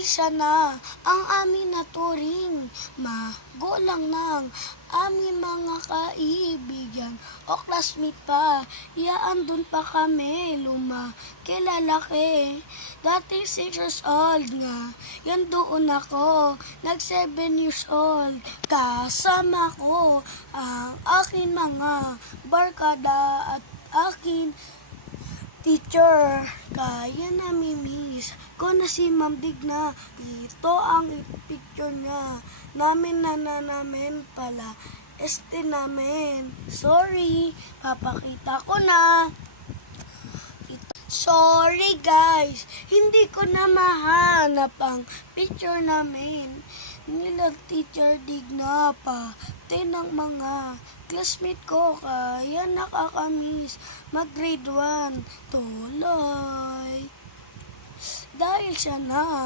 siya na ang aming naturing magulang ng aming mga kaibigan o classmate pa. Andun pa kami lumaki lalaki. Dating 6 years old nga, yan doon ako, nag 7 years old. Kasama ko ang aking mga barkada at aking teacher. Kaya namimiss ko na si Ma'am Digna. Ito ang picture niya. Namin pala. Namin. Sorry, papakita ko na. Sorry guys, hindi ko na mahanap ang picture namin nila Teacher Digna pa. Ng mga classmate ko, kaya nakakamiss mag grade 1 tuloy. Dahil siya na